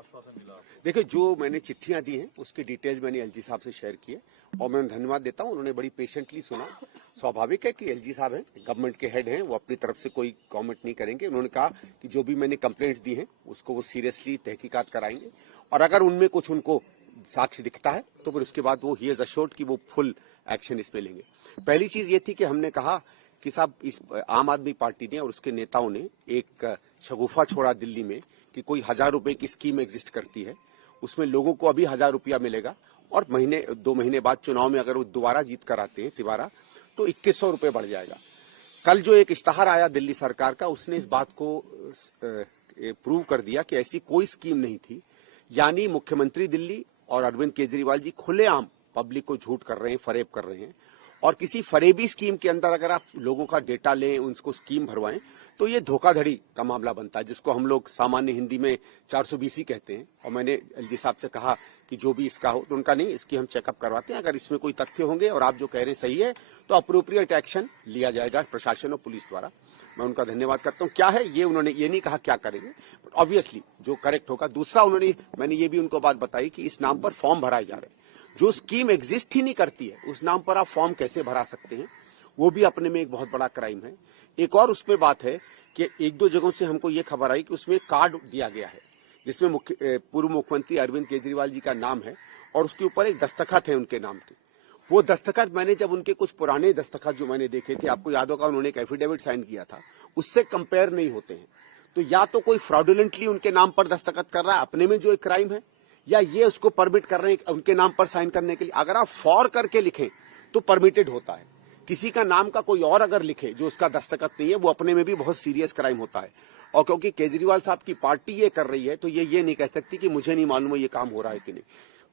आश्वासन मिला? देखिए, जो मैंने चिट्ठियां दी हैं उसकी डिटेल्स मैंने एलजी साहब से शेयर की है और मैं धन्यवाद देता हूं, उन्होंने बड़ी पेशेंटली सुना। स्वाभाविक है कि एलजी साहब हैं, गवर्नमेंट के हेड हैं, वो अपनी तरफ से कोई कमेंट नहीं करेंगे। उन्होंने कहा कि जो भी मैंने कंप्लेंट्स दी हैं उसको वो सीरियसली तहकीकात कराएंगे और अगर उनमें कुछ उनको साक्ष्य दिखता है तो फिर उसके बाद वो ही इज अश्योर्ड कि वो फुल एक्शन इसमें लेंगे। पहली चीज ये थी कि हमने कहा कि साहब इस आम आदमी पार्टी ने और उसके नेताओं ने एक शगुफा छोड़ा दिल्ली में कि कोई 1000 रुपए की स्कीम एग्जिस्ट करती है, उसमें लोगों को अभी 1000 रुपया मिलेगा और 2 महीने बाद चुनाव में अगर वो दोबारा जीत कर आते हैं तिवारा तो 2100 रुपए बढ़ जाएगा। कल जो एक इश्तहार आया दिल्ली सरकार का उसने इस बात को प्रूव कर दिया कि ऐसी कोई स्कीम नहीं थी। यानी मुख्यमंत्री दिल्ली और अरविंद केजरीवाल जी खुलेआम पब्लिक को झूठ कर रहे हैं, फरेब कर रहे हैं और किसी फरेबी स्कीम के अंदर अगर आप लोगों का डेटा लें, उनको स्कीम भरवाएं तो ये धोखाधड़ी का मामला बनता है, जिसको हम लोग सामान्य हिंदी में 420 कहते हैं। और मैंने एलजी साहब से कहा कि जो भी इसका हो तो उनका नहीं, इसकी हम चेकअप करवाते हैं, अगर इसमें कोई तथ्य होंगे और आप जो कह रहे हैं सही है तो अप्रोप्रिएट एक्शन लिया जाएगा प्रशासन और पुलिस द्वारा। मैं उनका धन्यवाद करता हूँ। क्या है ये, उन्होंने ये नहीं कहा क्या करेंगे, ऑब्वियसली जो करेक्ट होगा। दूसरा, मैंने ये भी उनको बात बताई कि इस नाम पर फॉर्म भराए जा रहे हैं, जो स्कीम एग्जिस्ट ही नहीं करती है उस नाम पर आप फॉर्म कैसे भरा सकते हैं, वो भी अपने में एक बहुत बड़ा क्राइम है। एक और उसमें बात है कि 1-2 जगहों से हमको ये खबर आई कि उसमें कार्ड दिया गया है जिसमें पूर्व मुख्यमंत्री अरविंद केजरीवाल जी का नाम है और उसके ऊपर एक दस्तखत है उनके नाम के। वो दस्तखत मैंने जब उनके कुछ पुराने दस्तखत जो मैंने देखे थे, आपको याद होगा उन्होंने एक एफिडेविट साइन किया था, उससे कंपेयर नहीं होते हैं। तो या तो कोई फ्रॉडुलेंटली उनके नाम पर दस्तखत कर रहा है अपने में जो एक क्राइम है, या ये उसको परमिट कर रहे हैं उनके नाम पर साइन करने के लिए। अगर आप फॉर करके लिखें तो परमिटेड होता है, किसी का नाम का कोई और अगर लिखे जो उसका दस्तखत नहीं है वो अपने में भी बहुत सीरियस क्राइम होता है। और क्योंकि केजरीवाल साहब की पार्टी ये कर रही है तो ये नहीं कह सकती कि मुझे नहीं मालूम है ये काम हो रहा है कि नहीं।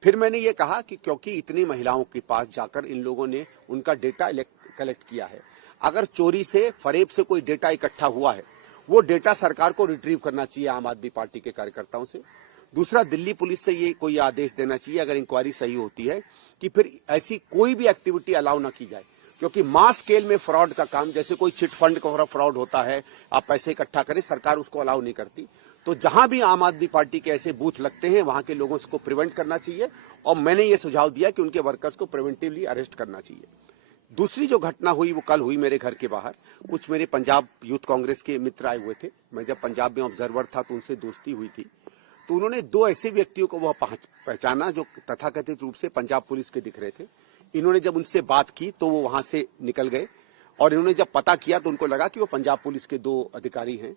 फिर मैंने ये कहा कि क्योंकि इतनी महिलाओं के पास जाकर इन लोगों ने उनका डेटा कलेक्ट किया है, अगर चोरी से फरेब से कोई डेटा इकट्ठा हुआ है वो डेटा सरकार को रिट्रीव करना चाहिए आम आदमी पार्टी के कार्यकर्ताओं से। दूसरा, दिल्ली पुलिस से ये कोई आदेश देना चाहिए अगर इंक्वायरी सही होती है कि फिर ऐसी कोई भी एक्टिविटी अलाउ ना की जाए, क्योंकि मास स्केल में फ्रॉड का काम, जैसे कोई चिट फंड का फ्रॉड होता है, आप पैसे इकट्ठा करें, सरकार उसको अलाउ नहीं करती। तो जहां भी आम आदमी पार्टी के ऐसे बूथ लगते हैं वहां के लोगों को प्रिवेंट करना चाहिए और मैंने ये सुझाव दिया कि उनके वर्कर्स को प्रिवेंटिवली अरेस्ट करना चाहिए। दूसरी जो घटना हुई वो कल हुई मेरे घर के बाहर। कुछ मेरे पंजाब यूथ कांग्रेस के मित्र आए हुए थे, मैं जब पंजाब में ऑब्जर्वर था तो उनसे दोस्ती हुई थी। तो उन्होंने 2 ऐसे व्यक्तियों को वह पहचाना जो तथाकथित रूप से पंजाब पुलिस के दिख रहे थे। इन्होंने जब उनसे बात की तो वो वहां से निकल गए और इन्होंने जब पता किया तो उनको लगा कि वो पंजाब पुलिस के 2 अधिकारी हैं।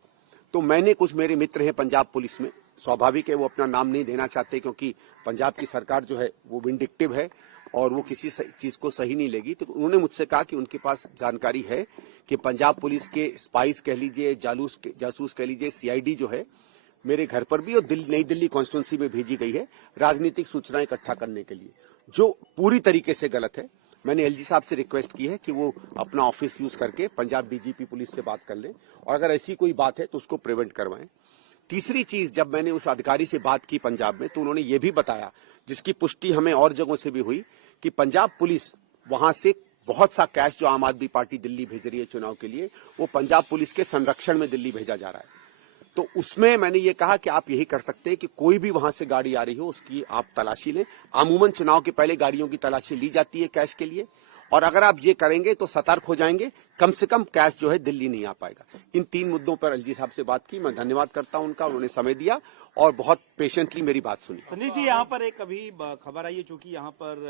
तो मैंने, कुछ मेरे मित्र हैं पंजाब पुलिस में, स्वाभाविक है वो अपना नाम नहीं देना चाहते क्योंकि पंजाब की सरकार जो है वो विंडिक्टिव है और वो किसी चीज को सही नहीं लेगी। तो उन्होंने मुझसे कहा कि उनके पास जानकारी है कि पंजाब पुलिस के स्पाइस कह लीजिए, जासूस कह लीजिए, सीआईडी जो है मेरे घर पर भी और नई दिल्ली कॉन्स्टिट्यूंसी में भेजी गई है राजनीतिक सूचनाएं इकट्ठा करने के लिए, जो पूरी तरीके से गलत है। मैंने एलजी साहब से रिक्वेस्ट की है कि वो अपना ऑफिस यूज करके पंजाब डीजीपी पुलिस से बात कर लें और अगर ऐसी कोई बात है तो उसको प्रिवेंट करवाएं। तीसरी चीज, जब मैंने उस अधिकारी से बात की पंजाब में तो उन्होंने ये भी बताया, जिसकी पुष्टि हमें और जगहों से भी हुई, कि पंजाब पुलिस वहां से बहुत सा कैश जो आम आदमी पार्टी दिल्ली भेज रही है चुनाव के लिए, वो पंजाब पुलिस के संरक्षण में दिल्ली भेजा जा रहा है। तो उसमें मैंने ये कहा कि आप यही कर सकते हैं कि कोई भी वहां से गाड़ी आ रही हो उसकी आप तलाशी लें। अमूमन चुनाव के पहले गाड़ियों की तलाशी ली जाती है कैश के लिए, और अगर आप ये करेंगे तो सतर्क हो जाएंगे, कम से कम कैश जो है दिल्ली नहीं आ पाएगा। इन 3 मुद्दों पर एलजी साहब से बात की, मैं धन्यवाद करता हूं उनका, उन्होंने समय दिया और बहुत पेशेंटली मेरी बात सुनी। संदीप जी, यहाँ पर एक अभी खबर आई है, चूंकि यहाँ पर